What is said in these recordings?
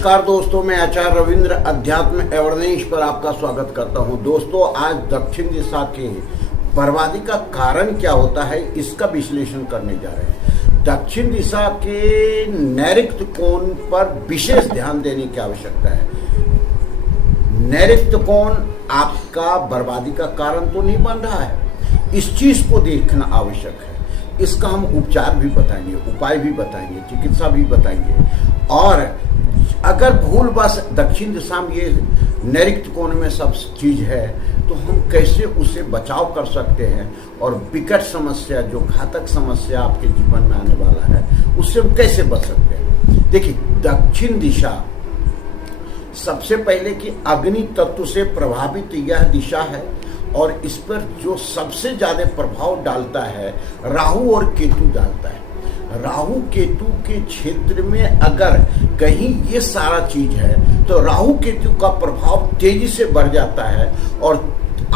नमस्कार दोस्तों, मैं आचार्य रविंद्र अध्यात्म अवेयरनेस पर आपका स्वागत करता हूं। दोस्तों, आज दक्षिण दिशा के बर्बादी का कारण क्या होता है इसका विश्लेषण करने जा रहे हैं। दक्षिण दिशा के नैऋत्य कोण पर विशेष ध्यान देने की आवश्यकता है। नैऋत्य कोण आपका बर्बादी का कारण तो नहीं बन रहा है, इस चीज को देखना आवश्यक है। इसका हम उपचार भी बताएंगे, उपाय भी बताएंगे, चिकित्सा भी बताएंगे। और अगर भूलवश दक्षिण दिशा में ये नैऋत्य कोण में सब चीज है तो हम कैसे उससे बचाव कर सकते हैं और विकट समस्या, जो घातक समस्या आपके जीवन में आने वाला है, उससे हम कैसे बच सकते हैं। देखिए, दक्षिण दिशा सबसे पहले कि अग्नि तत्व से प्रभावित यह दिशा है और इस पर जो सबसे ज्यादा प्रभाव डालता है राहु और केतु डालता है। राहु केतु के क्षेत्र में अगर कहीं ये सारा चीज है तो राहु केतु का प्रभाव तेजी से बढ़ जाता है और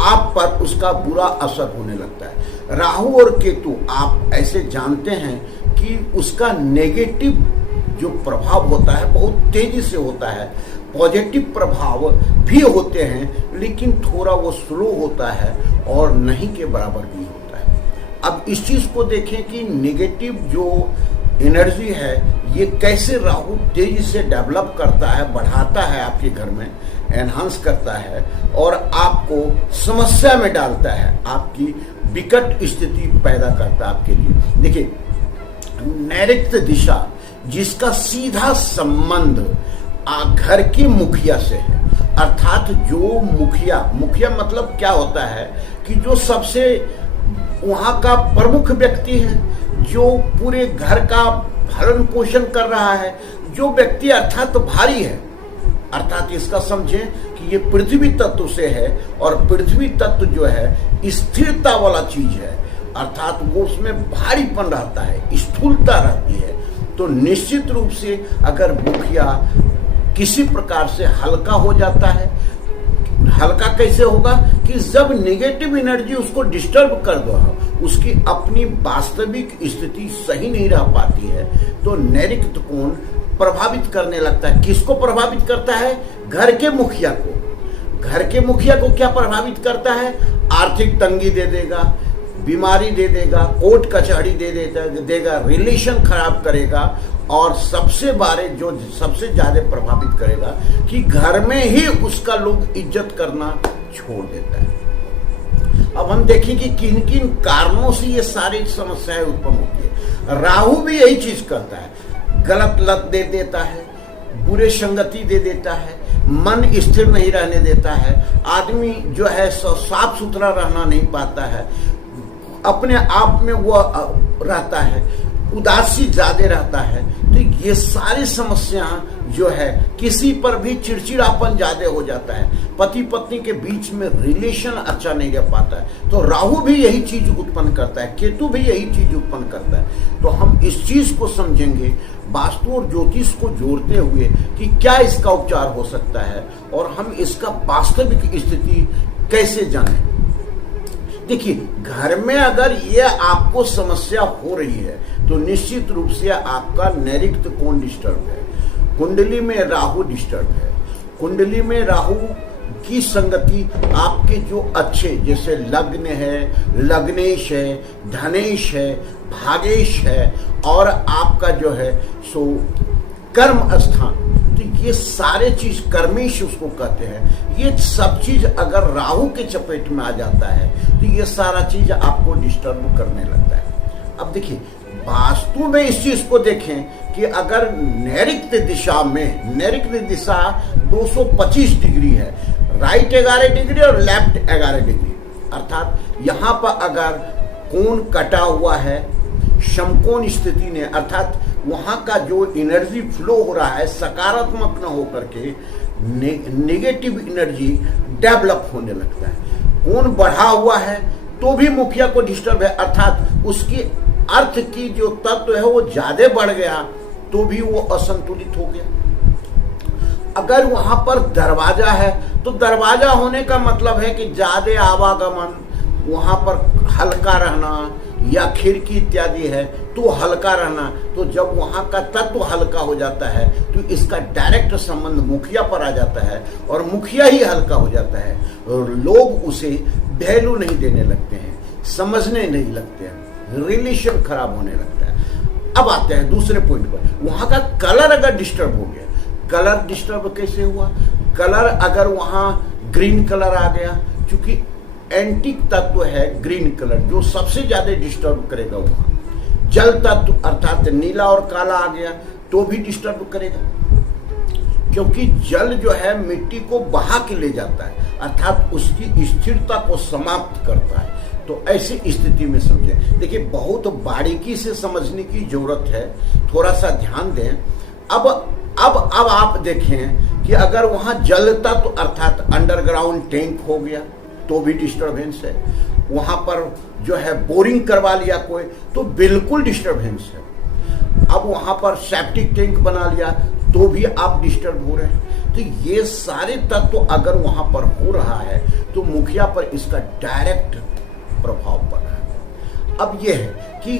आप पर उसका बुरा असर होने लगता है। राहु और केतु आप ऐसे जानते हैं कि उसका नेगेटिव जो प्रभाव होता है बहुत तेजी से होता है। पॉजिटिव प्रभाव भी होते हैं लेकिन थोड़ा वो स्लो होता है और नहीं के बराबर भी होता है। अब इस चीज को देखें कि नेगेटिव जो एनर्जी है ये कैसे राहु तेजी से डेवलप करता है, बढ़ाता है, आपके घर में एनहांस करता है और आपको समस्या में डालता है, आपकी विकट स्थिति पैदा करता है आपके लिए। देखिए, नैऋत्य दिशा जिसका सीधा संबंध घर के मुखिया से है, अर्थात जो मुखिया मतलब क्या होता है कि जो सबसे वहां का प्रमुख व्यक्ति है, जो पूरे घर का भरण पोषण कर रहा है, जो व्यक्ति अर्थात भारी है। अर्थात इसका समझें कि ये पृथ्वी तत्व से है और पृथ्वी तत्व जो है स्थिरता वाला चीज है, अर्थात वो उसमें भारीपन रहता है, स्थूलता रहती है। तो निश्चित रूप से अगर मुखिया किसी प्रकार से हल्का हो जाता है, हल्का कैसे होगा कि जब नेगेटिव एनर्जी उसको डिस्टर्ब कर दो, उसकी अपनी वास्तविक स्थिति सही नहीं रह पाती है तो नैऋत्य कोण प्रभावित करने लगता है। किसको प्रभावित करता है? घर के मुखिया को। घर के मुखिया को क्या प्रभावित करता है? आर्थिक तंगी दे देगा, बीमारी दे देगा, कोर्ट कचहरी दे देगा, रिलेशन खराब करेगा और सबसे ज्यादा प्रभावित करेगा कि घर में ही उसका लोग इज्जत करना छोड़ देता है। अब हम देखें कि किन किन कारणों से ये सारी समस्याएं उत्पन्न होती है। राहु भी यही चीज करता है, गलत लत दे देता है, बुरे संगति दे देता है, मन स्थिर नहीं रहने देता है, आदमी जो है साफ सुथरा रहना नहीं पाता है, अपने आप में वो रहता है, उदासी ज्यादा रहता है। तो ये सारी समस्या जो है, किसी पर भी चिड़चिड़ापन ज्यादा हो जाता है, पति पत्नी के बीच में रिलेशन अच्छा नहीं रह पाता है। तो राहु भी यही चीज उत्पन्न करता है, केतु भी यही चीज उत्पन्न करता है। तो हम इस चीज को समझेंगे वास्तु और ज्योतिष को जोड़ते हुए कि क्या इसका उपचार हो सकता है और हम इसका वास्तविक स्थिति कैसे जानें। देखिए, घर में अगर ये आपको समस्या हो रही है तो निश्चित रूप से आपका नैऋत्य कोण डिस्टर्ब है, कुंडली में राहु डिस्टर्ब है। कुंडली में राहु की संगति आपके जो अच्छे, जैसे लग्न है, लग्नेश है, धनेश है, भागेश है और आपका जो है सो कर्म स्थान, तो ये सारे चीज कर्मेश उसको कहते हैं। ये सब चीज अगर राहु के चपेट में आ जाता है तो ये सारा चीज आपको डिस्टर्ब करने लगता है। अब देखिए, वास्तु में इस चीज को देखें कि अगर नैऋत्य दिशा में, नैऋत्य दिशा 225 डिग्री है, राइट 11 डिग्री और लेफ्ट 11 डिग्री, अर्थात यहाँ पर अगर कोण कटा हुआ है समकोण स्थिति ने, अर्थात वहां का जो एनर्जी फ्लो हो रहा है सकारात्मक न होकर के नेगेटिव एनर्जी डेवलप होने लगता है। कोण बढ़ा हुआ है तो भी मुखिया को डिस्टर्ब है, अर्थात उसकी अर्थ की जो तत्व है वो ज्यादा बढ़ गया तो भी वो असंतुलित हो गया। अगर वहां पर दरवाजा है तो दरवाजा होने का मतलब है कि ज्यादा आवागमन, वहाँ पर हल्का रहना या खिड़की इत्यादि है तो हल्का रहना, तो जब वहाँ का तत्व हल्का हो जाता है तो इसका डायरेक्ट संबंध मुखिया पर आ जाता है और मुखिया ही हल्का हो जाता है और लोग उसे वैल्यू नहीं देने लगते हैं, समझने नहीं लगते हैं, रिलेशन खराब होने लगता है। अब आते हैं दूसरे पॉइंट पर, वहाँ का कलर अगर डिस्टर्ब हो गया, कलर डिस्टर्ब कैसे हुआ? कलर अगर वहाँ ग्रीन कलर आ गया, क्योंकि एंटीक तत्व है ग्रीन कलर जो सबसे ज्यादा डिस्टर्ब करेगा। वहां जल तत्व अर्थात नीला और काला आ गया तो भी डिस्टर्ब करेगा, क्योंकि जल जो है मिट्टी को बहा के ले जाता है अर्थात उसकी स्थिरता को समाप्त करता है। तो ऐसी स्थिति में समझे, देखिए बहुत बारीकी से समझने की जरूरत है, थोड़ा सा ध्यान दें। अब आप देखें कि अगर वहां जल तत्व अर्थात अंडरग्राउंड टैंक हो गया तो भी डिस्टर्बेंस है, वहां पर जो है बोरिंग करवा लिया कोई तो बिल्कुल डिस्टर्बेंस है। अब वहां पर सेप्टिक टैंक बना लिया तो भी आप डिस्टर्ब हो रहे हैं। तो ये सारे तत्व अगर वहां पर हो रहा है तो मुखिया पर इसका डायरेक्ट प्रभाव पड़ रहा है। अब यह है कि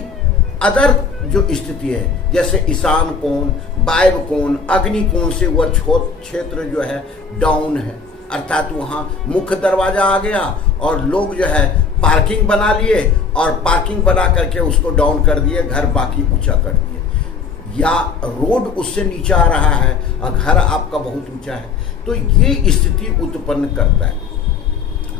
अदर जो स्थिति है जैसे ईशान कोण, वायव्य कोण, अग्नि कोण से वह क्षेत्र जो है डाउन है अर्थात वहां मुख्य दरवाजा आ गया और लोग जो है पार्किंग बना लिए और पार्किंग बना करके उसको डाउन कर दिए, घर बाकी ऊंचा कर दिए, या रोड उससे नीचा आ रहा है और घर आपका बहुत ऊंचा है, तो ये स्थिति उत्पन्न करता है।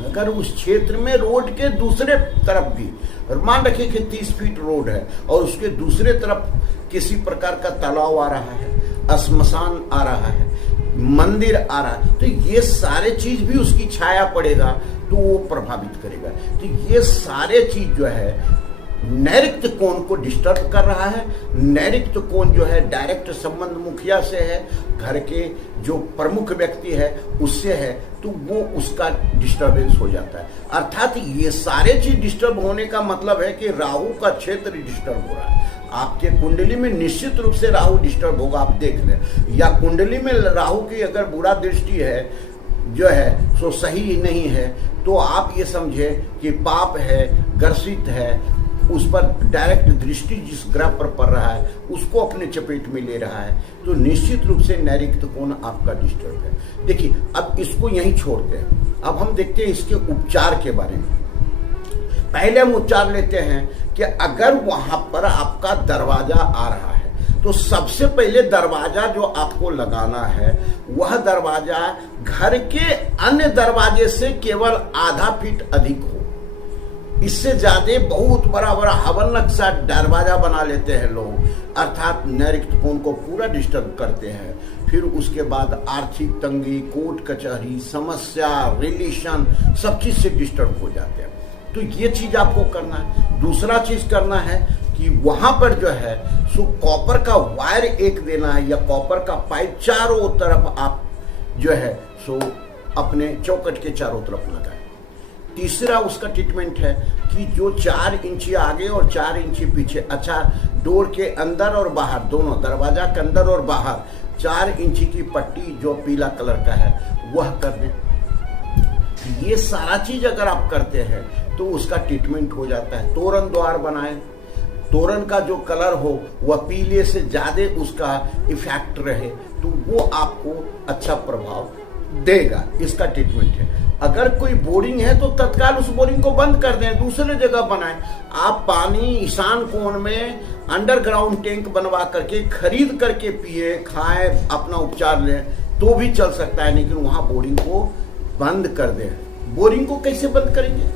अगर उस क्षेत्र में रोड के दूसरे तरफ भी मान रखिए कि 30 फीट रोड है और उसके दूसरे तरफ किसी प्रकार का तालाब आ रहा है, श्मशान आ रहा है, मंदिर आ रहा है, तो ये सारे चीज भी उसकी छाया पड़ेगा तो वो प्रभावित करेगा। तो ये सारे चीज जो है नैऋत्य कोण को डिस्टर्ब कर रहा है। नैऋत्य कोण जो है डायरेक्ट संबंध मुखिया से है, घर के जो प्रमुख व्यक्ति है उससे है, तो वो उसका डिस्टर्बेंस हो जाता है। अर्थात ये सारे चीज डिस्टर्ब होने का मतलब है कि राहु का क्षेत्र डिस्टर्ब हो रहा है। आपके कुंडली में निश्चित रूप से राहु डिस्टर्ब होगा, आप देख लें, या कुंडली में राहु की अगर बुरा दृष्टि है जो है सो सही नहीं है तो आप ये समझे कि पाप है, ग्रसित है, उस पर डायरेक्ट दृष्टि जिस ग्रह पर पड़ रहा है उसको अपने चपेट में ले रहा है, तो निश्चित रूप से नैऋत्य कोण आपका डिस्टर्ब है। देखिए अब इसको यहीं छोड़ते हैं, अब हम देखते हैं इसके उपचार के बारे में। पहले हम उपचार लेते हैं कि अगर वहां पर आपका दरवाजा आ रहा है तो सबसे पहले दरवाजा जो आपको लगाना है वह दरवाजा घर के अन्य दरवाजे से केवल आधा फीट अधिक हो। इससे ज्यादा बहुत बड़ा बड़ा हवन नक्शा दरवाजा बना लेते हैं लोग, अर्थात नैऋत्य कोण को पूरा डिस्टर्ब करते हैं। फिर उसके बाद आर्थिक तंगी, कोर्ट कचहरी, समस्या, रिलेशन सब चीज से डिस्टर्ब हो जाते हैं। तो ये चीज आपको करना है। दूसरा चीज करना है कि वहां पर जो है सो कॉपर का वायर एक देना है या कॉपर का पाइप चारों तरफ आप जो है सो अपने चौखट के चारों तरफ लगाएं। तीसरा उसका ट्रीटमेंट है कि जो 4 इंची आगे और 4 इंची पीछे, अच्छा डोर के अंदर और बाहर दोनों, दरवाजा के अंदर और बाहर 4 इंची की पट्टी जो पीला कलर का है वह कर दें। ये सारा चीज अगर आप करते हैं तो उसका ट्रीटमेंट हो जाता है। तोरण द्वार बनाएं, तोरण का जो कलर हो वह पीले से ज्यादा उसका इफेक्ट रहे तो वो आपको अच्छा प्रभाव देगा। इसका ट्रीटमेंट है। अगर कोई बोरिंग है तो तत्काल उस बोरिंग को बंद कर दें, दूसरे जगह बनाएं। आप पानी ईशान कोण में अंडरग्राउंड टैंक बनवा करके खरीद करके पिए, खाएं, अपना उपचार लें तो भी चल सकता है, लेकिन वहां बोरिंग को बंद कर दें। बोरिंग को कैसे बंद करेंगे?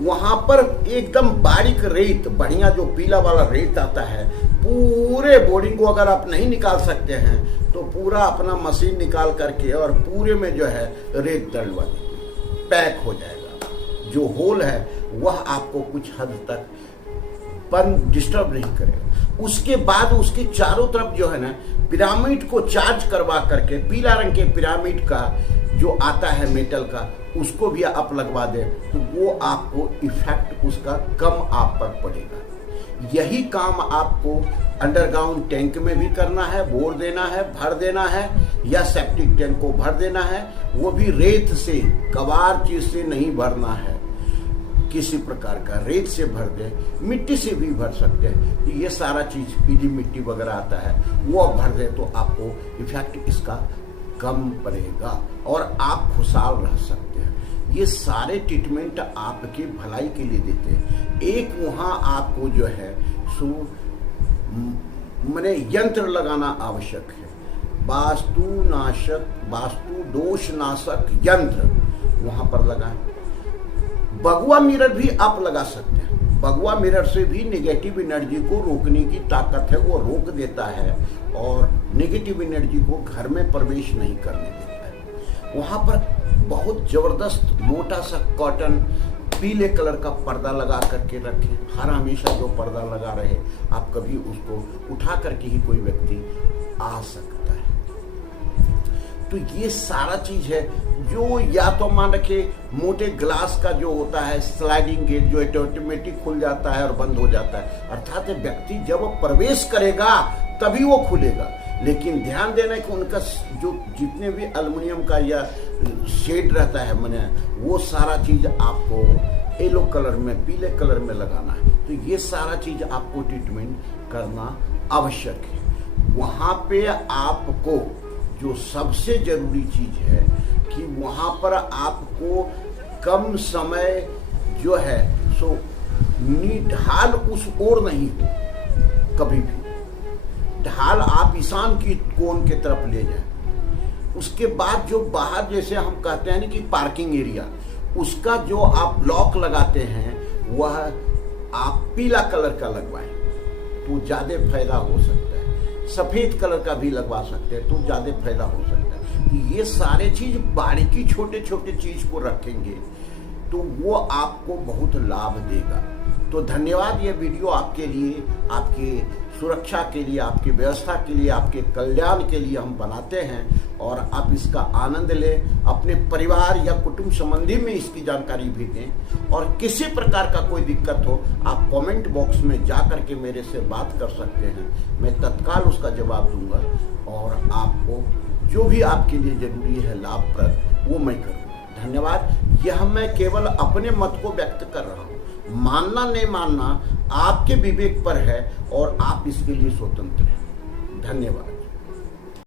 वहां पर एकदम बारीक रेत, बढ़िया जो पीला वाला रेत आता है, पूरे बोरिंग को अगर आप नहीं निकाल सकते हैं तो पूरा अपना मशीन निकाल करके और पूरे में जो है रेत डलवा दीजिए, पैक हो जाएगा। जो होल है वह आपको कुछ हद तक डिस्टर्ब नहीं करेगा। उसके बाद उसके चारों तरफ जो है ना पिरामिड को चार्ज करवा करके, पीला रंग के पिरामिड का जो आता है मेटल का, उसको भी आप लगवा दें तो वो आपको इफेक्ट उसका कम आप पर पड़ेगा। यही काम आपको अंडरग्राउंड टैंक में भी करना है, बोर देना है, भर देना है, या सेप्टिक टैंक को भर देना है, वो भी रेत से, कबाड़ चीज से नहीं भरना है। किसी प्रकार का रेत से भर दें, मिट्टी से भी भर सकते हैं। तो ये सारा चीज पीली मिट्टी वगैरह आता है वो आप भर दें तो आपको इफेक्ट इसका कम पड़ेगा और आप खुशहाल रह सकते हैं। ये सारे ट्रीटमेंट आपकी भलाई के लिए देते हैं। एक वहाँ आपको जो है सो मैंने यंत्र लगाना आवश्यक है, वास्तु दोष नाशक यंत्र वहां पर लगाएं। भगवा मिरर भी आप लगा सकते हैं। भगवा मिरर से भी नेगेटिव एनर्जी को रोकने की ताकत है, वो रोक देता है और नेगेटिव एनर्जी को घर में प्रवेश नहीं करने देता है। वहां पर बहुत जबरदस्त मोटा सा कॉटन पीले कलर का पर्दा लगा करके रखें। हर हमेशा जो पर्दा लगा रहे, आप कभी उसको उठा करके ही कोई व्यक्ति आ सकता है। तो ये सारा चीज है जो या तो मान रखे मोटे ग्लास का जो होता है स्लाइडिंग गेट जो ऑटोमेटिक खुल जाता है और बंद हो जाता है, अर्थात व्यक्ति जब प्रवेश करेगा तभी वो खुलेगा। लेकिन ध्यान देना कि उनका जो जितने भी एल्युमिनियम का या शेड रहता है मैंने वो सारा चीज आपको येलो कलर में पीले कलर में लगाना है। तो ये सारा चीज आपको ट्रीटमेंट करना आवश्यक है। वहां पे आपको जो सबसे जरूरी चीज है कि वहां पर आपको कम समय जो है सो ढाल उस ओर नहीं हो, कभी भी ढाल आप ईशान की कोण के तरफ ले जाएं। उसके बाद जो बाहर जैसे हम कहते हैं ना कि पार्किंग एरिया, उसका जो आप ब्लॉक लगाते हैं वह आप पीला कलर का लगवाएं तो ज्यादा फायदा हो सकता है। सफेद कलर का भी लगवा सकते हैं तो ज्यादा फायदा हो सकता है। ये सारे चीज बारीकी छोटे छोटे चीज को रखेंगे तो वो आपको बहुत लाभ देगा। तो धन्यवाद। ये वीडियो आपके लिए, आपके सुरक्षा के लिए, आपकी व्यवस्था के लिए, आपके कल्याण के लिए हम बनाते हैं और आप इसका आनंद लें। अपने परिवार या कुटुंब संबंधी में इसकी जानकारी भी दें और किसी प्रकार का कोई दिक्कत हो आप कमेंट बॉक्स में जा करके मेरे से बात कर सकते हैं। मैं तत्काल उसका जवाब दूंगा और आपको जो भी आपके लिए जरूरी है लाभप्रद वो मैं करूँगा। धन्यवाद। यह मैं केवल अपने मत को व्यक्त कर रहा हूँ। मानना नहीं मानना आपके विवेक पर है और आप इसके लिए स्वतंत्र हैं। धन्यवाद।